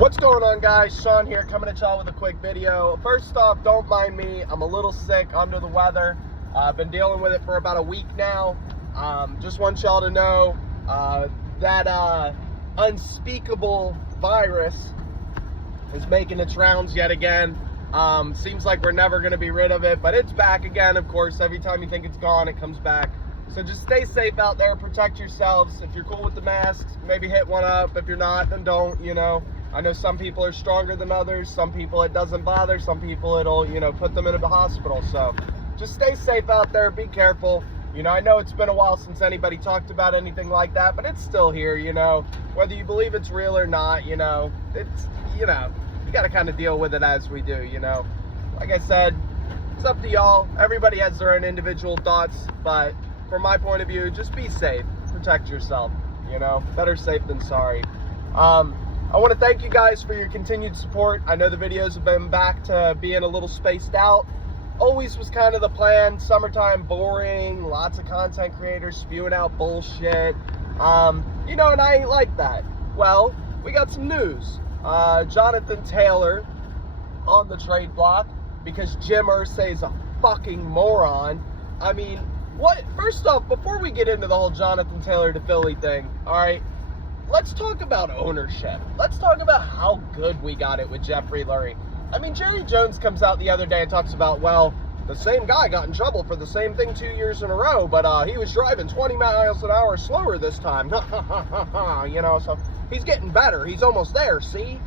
What's going on, guys? Sean here, coming at y'all with a quick video. First off, don't mind me. I'm a little sick, under the weather. I've been dealing with it for about a week now. Just want y'all to know that unspeakable virus is making its rounds yet again. Seems like we're never going to be rid of it, but it's back again, of course. Every time you think it's gone, it comes back. So just stay safe out there, protect yourselves. If you're cool with the masks, maybe hit one up. If you're not, then don't, you know. I know some people are stronger than others. Some people it doesn't bother. Some people it'll, put them into the hospital. So just stay safe out there. Be careful. I know it's been a while since anybody talked about anything like that, but it's still here, Whether you believe it's real or not, it's, you got to kind of deal with it as we do, Like I said, it's up to y'all. Everybody has their own individual thoughts, but from my point of view, just be safe. Protect yourself, Better safe than sorry. I want to thank you guys for your continued support. I know the videos have been back to being a little spaced out. Always was kind of the plan. Summertime, boring, lots of content creators spewing out bullshit. And I ain't like that. Well, we got some news. Jonathan Taylor on the trade block because Jim Irsay's a fucking moron. I mean, what? First off, before we get into the whole Jonathan Taylor to Philly thing, all right, let's talk about ownership. Let's talk about how good we got it with Jeffrey Lurie. I mean, Jerry Jones comes out the other day and talks about, well, the same guy got in trouble for the same thing 2 years in a row, but he was driving 20 miles an hour slower this time. So he's getting better. He's almost there, see?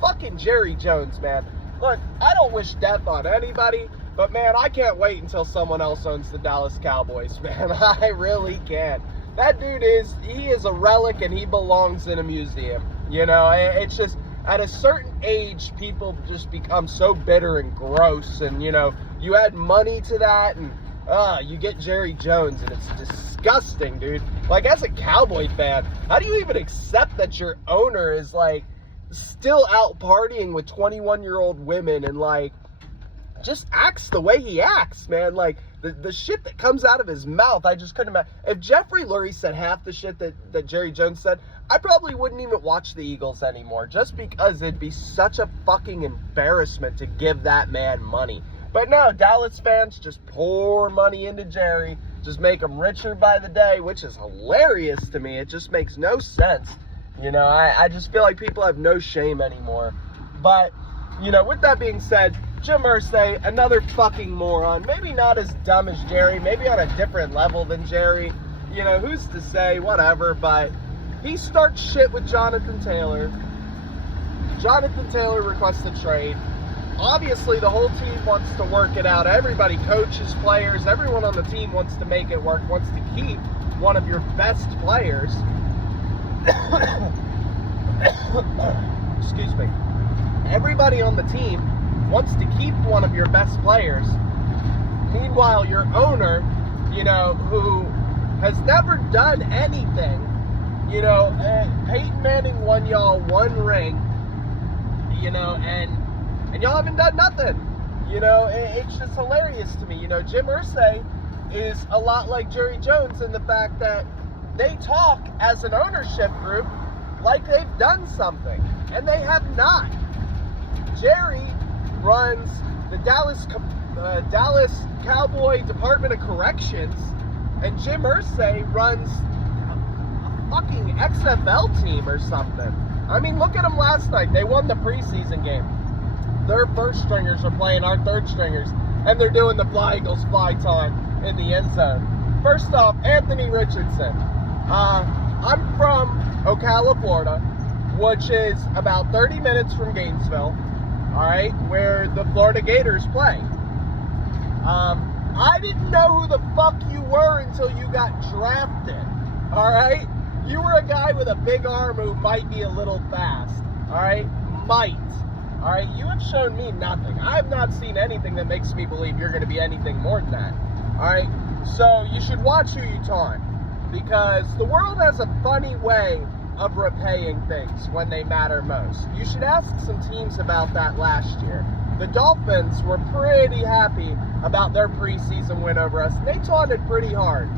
Fucking Jerry Jones, man. Look, I don't wish death on anybody, but, man, I can't wait until someone else owns the Dallas Cowboys, man. I really can't. That dude he is a relic and he belongs in a museum. It's just at a certain age, people just become so bitter and gross. And, you add money to that and you get Jerry Jones and it's disgusting, dude. Like, as a Cowboy fan, how do you even accept that your owner is, like, still out partying with 21-year-old women and, like, just acts the way he acts, man? Like, the shit that comes out of his mouth, I just couldn't imagine. If Jeffrey Lurie said half the shit that Jerry Jones said, I probably wouldn't even watch the Eagles anymore, just because it'd be such a fucking embarrassment to give that man money. But no, Dallas fans just pour money into Jerry, just make him richer by the day, which is hilarious to me. It just makes no sense. I just feel like people have no shame anymore. But, with that being said, Jim Irsay, another fucking moron. Maybe not as dumb as Jerry, maybe on a different level than Jerry. Who's to say, whatever, but he starts shit with Jonathan Taylor. Jonathan Taylor requests a trade. Obviously, the whole team wants to work it out. Everybody, coaches, players, everyone on the team wants to make it work, wants to keep one of your best players. Excuse me. Everybody on the team wants to keep one of your best players. Meanwhile, your owner, who has never done anything, Peyton Manning won y'all one ring, and y'all haven't done nothing. It's just hilarious to me. Jim Irsay is a lot like Jerry Jones in the fact that they talk as an ownership group like they've done something, and they have not. Jerry runs the Dallas Cowboy Department of Corrections, and Jim Irsay runs a fucking XFL team or something. I mean, look at them last night. They won the preseason game. Their first stringers are playing our third stringers, and they're doing the Fly Eagles Fly taunt in the end zone. First off, Anthony Richardson. I'm from Ocala, Florida, which is about 30 minutes from Gainesville. All right, where the Florida Gators play. I didn't know who the fuck you were until you got drafted. All right, you were a guy with a big arm who might be a little fast. All right, might. All right, you have shown me nothing. I have not seen anything that makes me believe you're going to be anything more than that. All right, so you should watch who you taunt, because the world has a funny way of repaying things when they matter most. You should ask some teams about that last year. The Dolphins were pretty happy about their preseason win over us. They taunted pretty hard.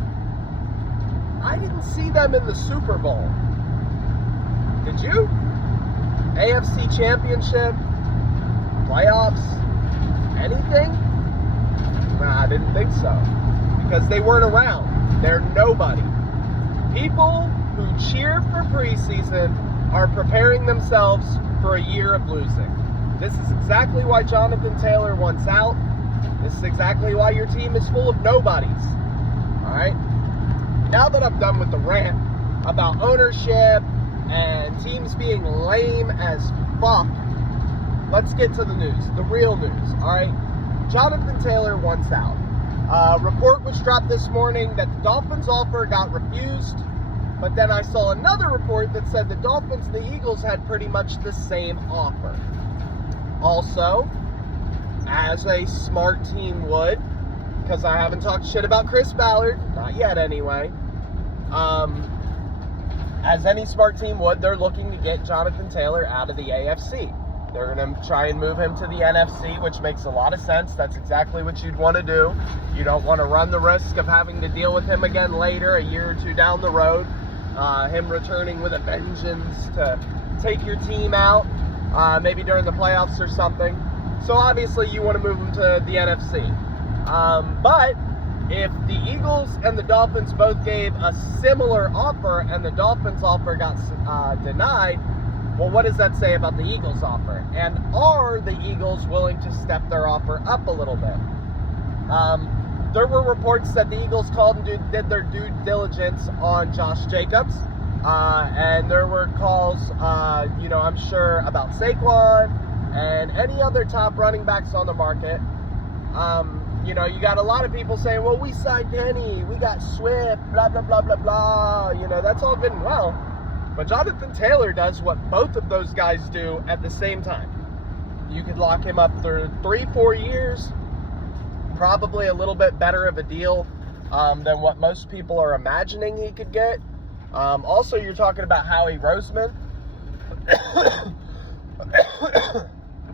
I didn't see them in the Super Bowl. Did you? AFC Championship, playoffs, anything? Nah, I didn't think so. Because they weren't around. They're nobody. People who cheer for preseason are preparing themselves for a year of losing. This is exactly why Jonathan Taylor wants out. This is exactly why your team is full of nobodies. Alright? Now that I'm done with the rant about ownership and teams being lame as fuck, let's get to the news. The real news. Alright? Jonathan Taylor wants out. Report was dropped this morning that the Dolphins' offer got refused, but then I saw another report that said the Dolphins and the Eagles had pretty much the same offer. Also, as a smart team would, because I haven't talked shit about Chris Ballard, not yet anyway, as any smart team would, they're looking to get Jonathan Taylor out of the AFC. They're going to try and move him to the NFC, which makes a lot of sense. That's exactly what you'd want to do. You don't want to run the risk of having to deal with him again later, a year or two down the road. Him returning with a vengeance to take your team out, maybe during the playoffs or something. So obviously you want to move him to the NFC. But if the Eagles and the Dolphins both gave a similar offer and the Dolphins' offer got denied, well, what does that say about the Eagles' offer? And are the Eagles willing to step their offer up a little bit? There were reports that the Eagles called and did their due diligence on Josh Jacobs. And there were calls, I'm sure about Saquon and any other top running backs on the market. You got a lot of people saying, well, we signed Penny, we got Swift, blah, blah, blah, blah, blah. That's all good and well. But Jonathan Taylor does what both of those guys do at the same time. You could lock him up for 3-4 years, probably a little bit better of a deal than what most people are imagining he could get. Also, you're talking about Howie Roseman.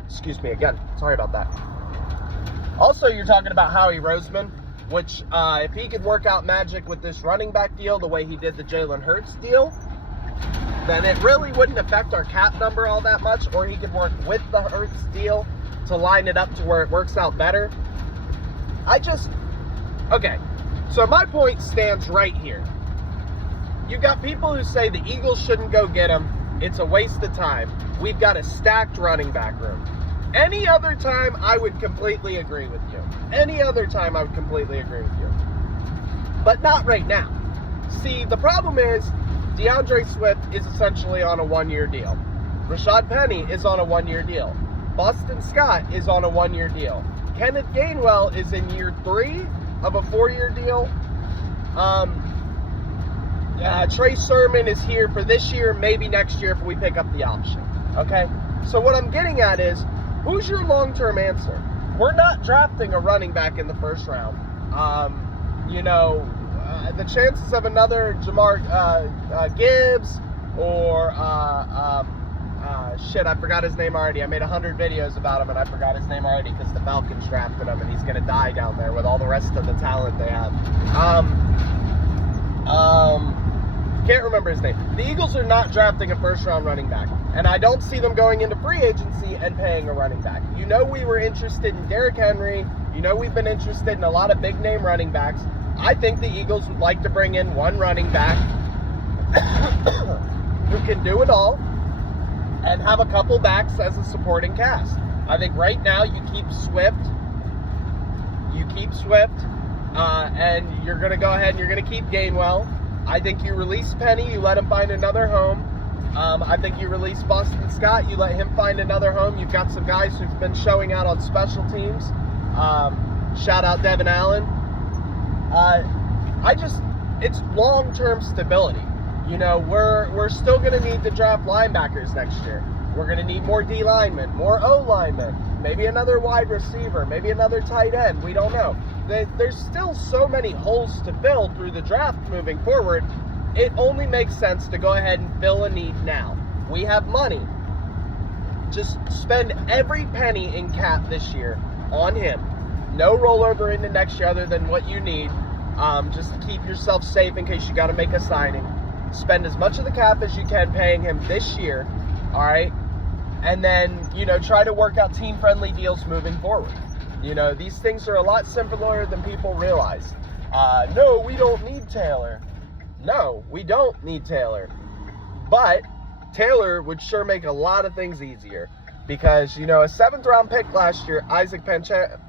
Excuse me again. Sorry about that. Also, you're talking about Howie Roseman, which if he could work out magic with this running back deal the way he did the Jalen Hurts deal, then it really wouldn't affect our cap number all that much, or he could work with the Hurts deal to line it up to where it works out better. Okay, so my point stands right here. You've got people who say the Eagles shouldn't go get him. It's a waste of time. We've got a stacked running back room. Any other time, I would completely agree with you. Any other time, I would completely agree with you. But not right now. See, the problem is, DeAndre Swift is essentially on a 1-year deal. Rashad Penny is on a 1-year deal. Boston Scott is on a 1-year deal. Kenneth Gainwell is in year 3 of a 4-year deal. Trey Sermon is here for this year, maybe next year if we pick up the option. Okay? So what I'm getting at is, who's your long-term answer? We're not drafting a running back in the first round. The chances of another Jamar Gibbs or I forgot his name already. I made 100 videos about him and I forgot his name already because the Falcons drafted him and he's going to die down there with all the rest of the talent they have. Can't remember his name. The Eagles are not drafting a first-round running back, and I don't see them going into free agency and paying a running back. We were interested in Derrick Henry. We've been interested in a lot of big-name running backs. I think the Eagles would like to bring in one running back who can do it all and have a couple backs as a supporting cast. I think right now you keep Swift, and you're going to go ahead and you're going to keep Gainwell. I think you release Penny, you let him find another home. I think you release Boston Scott, you let him find another home. You've got some guys who've been showing out on special teams. Shout out Devin Allen. It's long-term stability. We're still going to need to draft linebackers next year. We're going to need more D linemen, more O linemen, maybe another wide receiver, maybe another tight end. We don't know. There's still so many holes to fill through the draft moving forward. It only makes sense to go ahead and fill a need now. We have money. Just spend every penny in cap this year on him. No rollover into next year other than what you need. Just to keep yourself safe in case you got to make a signing. Spend as much of the cap as you can paying him this year. All right. and then, you know, try to work out team-friendly deals moving forward. You know, these things are a lot simpler than people realize. No, we don't need Taylor. No, we don't need Taylor. But Taylor would sure make a lot of things easier. Because, you know, a 7th round pick last year, Isaac Pacheco,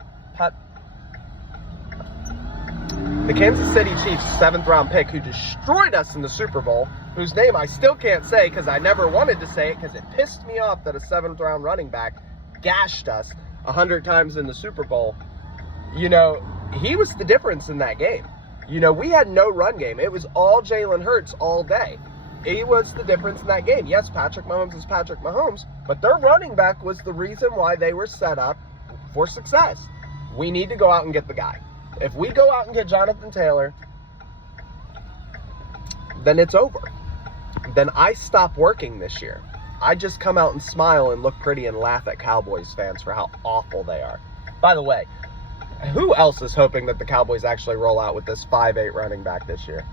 the Kansas City Chiefs 7th round pick who destroyed us in the Super Bowl, whose name I still can't say because I never wanted to say it because it pissed me off that a 7th round running back gashed us 100 times in the Super Bowl. You know, he was the difference in that game. You know, we had no run game. It was all Jalen Hurts all day. He was the difference in that game. Yes, Patrick Mahomes is Patrick Mahomes, but their running back was the reason why they were set up for success. We need to go out and get the guy. If we go out and get Jonathan Taylor, then it's over. Then I stop working this year. I just come out and smile and look pretty and laugh at Cowboys fans for how awful they are. By the way, who else is hoping that the Cowboys actually roll out with this 5'8" running back this year?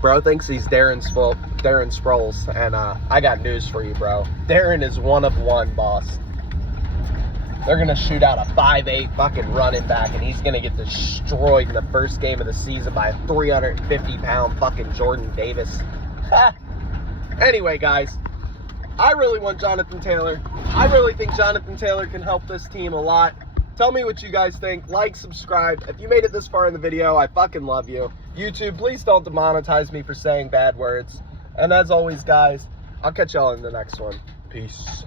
Bro thinks he's Darren Sproles, and I got news for you, bro. Darren is one of one, boss. They're going to shoot out a 5'8" fucking running back, and he's going to get destroyed in the first game of the season by a 350-pound fucking Jordan Davis. Anyway, guys, I really want Jonathan Taylor. I really think Jonathan Taylor can help this team a lot. Tell me what you guys think. Like, subscribe. If you made it this far in the video, I fucking love you. YouTube, please don't demonetize me for saying bad words. And as always, guys, I'll catch y'all in the next one. Peace.